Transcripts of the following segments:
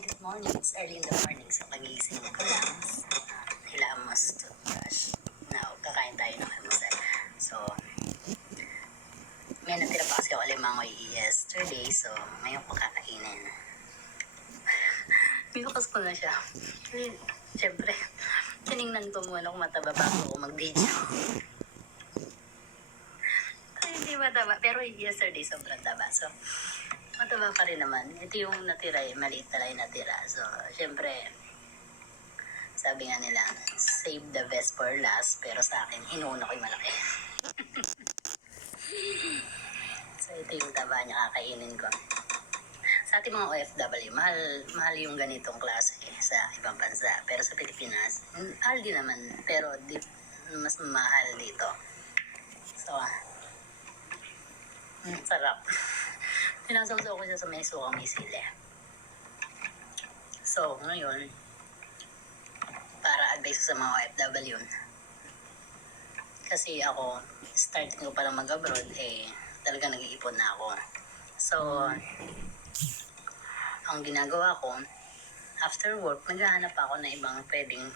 good morning. It's early in the morning, so kagising ko lang. Hilamos toothbrush. Now, kakain tayo ng almusal. So, may natira pa kasi ako alimangoy yesterday, so ngayon ko kakainin. Binukas ko na siya. Siyempre, tinignan ko muna kung mataba bago ako mag-video. Ay, hindi mataba. Pero yesterday, sobrang taba. So, mataba pa rin naman. Ito yung natira, maliit na lang yung natira. So, syempre, sabi nga nila, save the best for last. Pero sa akin, inuuna ko yung malaki. So, ito yung taba niya, kakainin ko. Sa ating mga OFW, mahal yung ganitong klase sa ibang bansa. Pero sa Pilipinas, mahal din naman. Pero mas mahal dito. So, sarap. Pinasawsaw ko siya sa may sukang may sili. So, ngayon, para advice sa mga OFW, kasi ako, starting ko palang mag-abroad, talaga nag-iipon na ako. So, ang ginagawa ko, after work, naghahanap ako ng ibang pwedeng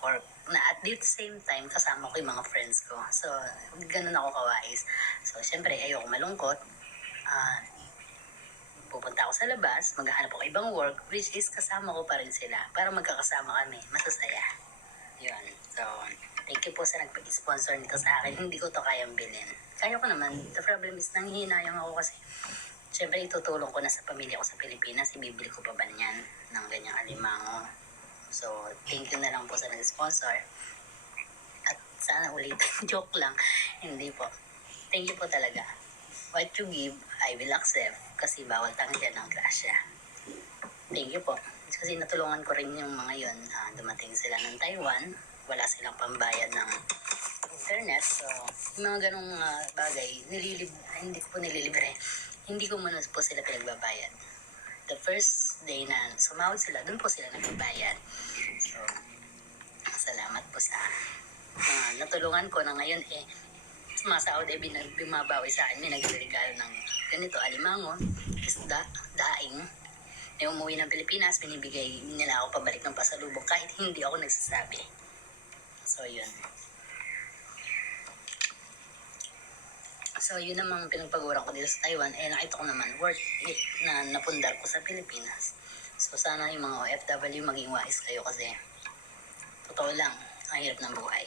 work na at the same time, kasama ko yung mga friends ko. So, ganun ako kawais. So, syempre, ayoko malungkot. Pupunta ako sa labas, maghahanap ako ibang work, which is kasama ko pa rin sila para magkakasama kami, masasaya. Yun. So, thank you po sa nagpag-sponsor nito sa akin. Hindi ko to kayang bilhin. Kaya ko naman. The problem is, nanghihinayang ako kasi syempre itutulong ko na sa pamilya ko sa Pilipinas, ibibili ko pa ba niyan ng ganyang alimango. So, thank you na lang po sa nag-sponsor. At sana ulitin, joke lang. Hindi po. Thank you po talaga. What you give, I will accept kasi bawal tanggihan ng grasya. Thank you po. Kasi natulungan ko rin yung mga yun. Dumating sila ng Taiwan. Wala silang pambayad ng internet. So, yung mga ganong bagay, hindi ko po nililibre. Hindi ko muna po sila pinagbabayad. The first day na sumahod sila, doon po sila nagbabayad. So, salamat po sa natulungan ko na ngayon sumasahod bumabawi sa akin. May nagregalo ng ganito, alimango, isda, daing. May umuwi ng Pilipinas, binibigay nila ako pabalik ng pasalubong kahit hindi ako nagsasabi. So, yun. So, yun namang pinagpaguran ko dito sa Taiwan. Nakita ko naman worth it na napundar ko sa Pilipinas. So, sana yung mga OFW maging wise kayo kasi totoo lang, ang hirap ng buhay.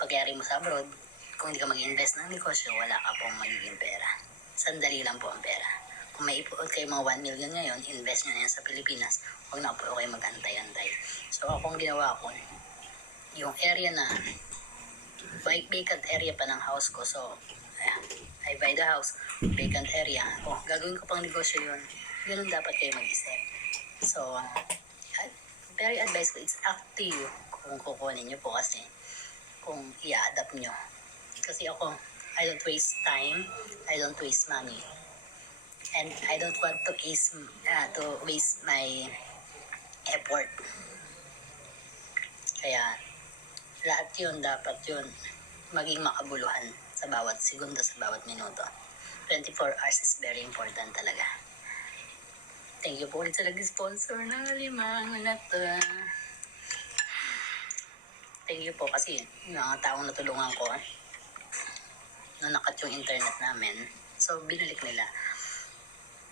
Pagyari mo sa abroad, kung hindi ka mag-invest ng negosyo, wala ka pong magiging pera. Sandali lang po ang pera. Kung may ipot kayo mga 1 million ngayon, invest nyo na yan sa Pilipinas, huwag na po kayo mag-antay-antay. So, akong ginawa ko, yung area na, vacant area pa ng house ko. So, I buy the house, vacant area. Gagawin ko pang negosyo yun. Ganun dapat kayo mag-isip. So, very advice ko, it's up to you kung kukunin nyo po kasi kung i-adapt nyo. Kasi ako, I don't waste time, I don't waste money. And I don't want to waste my effort. Kaya, lahat yun, dapat yun, maging makabuluhan sa bawat segundo, sa bawat minuto. 24 hours is very important talaga. Thank you po ulit sa nag-sponsor ng alimango na to. Thank you po kasi yung mga taong natulungan ko, nung nakat yung internet namin, so binalik nila.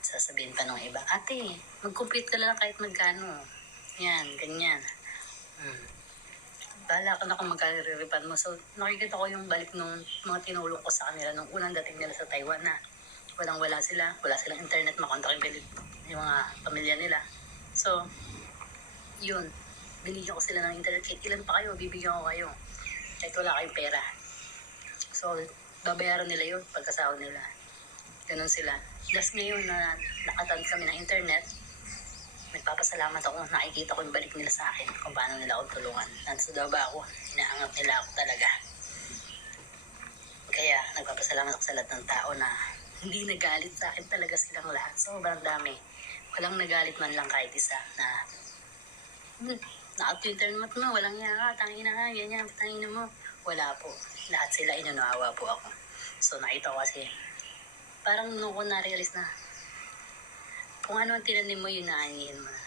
Sasabihin pa nung iba, ate, mag-compute ka lang kahit magkano. Yan, ganyan. Bahala ka na kung magkare-refund mo. So, nakikita ko yung balik nung mga tinulong ko sa kanila nung unang dating nila sa Taiwan na wala silang internet, makontak yung mga pamilya nila. So, yun, binigyan ko sila ng internet. Kahit ilan pa kayo, bibigyan ko kayo. Kahit wala kayong pera. So, babayaran nila yun pagkasahod nila. Ganun sila. Just ngayon na nakatan kami ng internet, nagpapasalamat ako, nakikita ko yung balik nila sa akin kung paano nila ako tulungan. Nanso daw ba ako? Inaangat nila ako talaga. Kaya nagpapasalamat ako sa lahat ng tao na hindi nagalit sa akin talaga silang lahat. Sobrang dami. Walang nagalit man lang kahit isa na na-out-internet mo, walang yaka, tangina nga, ganyan, tangina mo. Wala po. Lahat sila inunawa po ako. So nakita ko kasi, parang nung ko na-realize na Kung ano ang tinanim mo, yun naanihin mo na.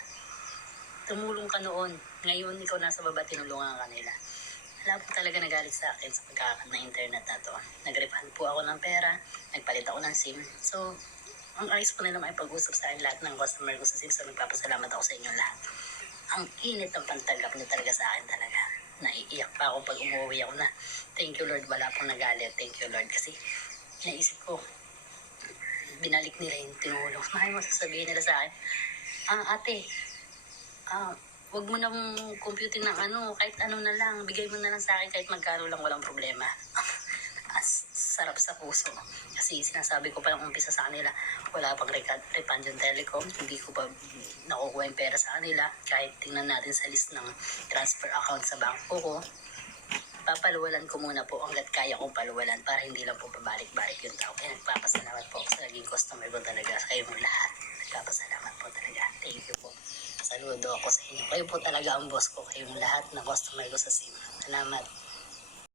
Tumulong ka noon. Ngayon, ikaw nasa baba, tinulungan ka nila. Wala po talaga nagalit sa akin sa pagkakakat ng internet na to. Nag-refund po ako ng pera, nagpalit ako ng SIM. So, ang ayos po nila maipag-usap sa akin lahat ng customer ko sa SIM. So, nagpapasalamat ako sa inyo lahat. Ang init ng pantanggap niyo talaga sa akin talaga. Naiiyak pa ako pag umuwi ako na, thank you Lord, wala pong nagalit. Thank you Lord. Kasi, naisip ko, binalik nila yung tinulong. Mahal mo sasabihin nila sa akin, ate, wag mo nang computing ng kahit ano na lang, bigay mo na lang sa akin kahit magkano lang, walang problema. As sarap sa puso. Kasi sinasabi ko pa lang umpisa sa kanila, wala pang refund yung telecom, hindi ko pa nakukuha yung pera sa kanila. Kahit tingnan natin sa list ng transfer account sa bangko ko, papaluwalan ko muna po hanggat kaya kong paluwalan para hindi lang po pabalik-balik yung tao. Kaya nagpapasalamat po ako sa naging customer ko talaga, sa kayong lahat. Nagpapasalamat po talaga. Thank you po. Saludo ako sa inyo. Kayo po talaga ang boss ko, kayong lahat na customer ko sa SIM. Salamat.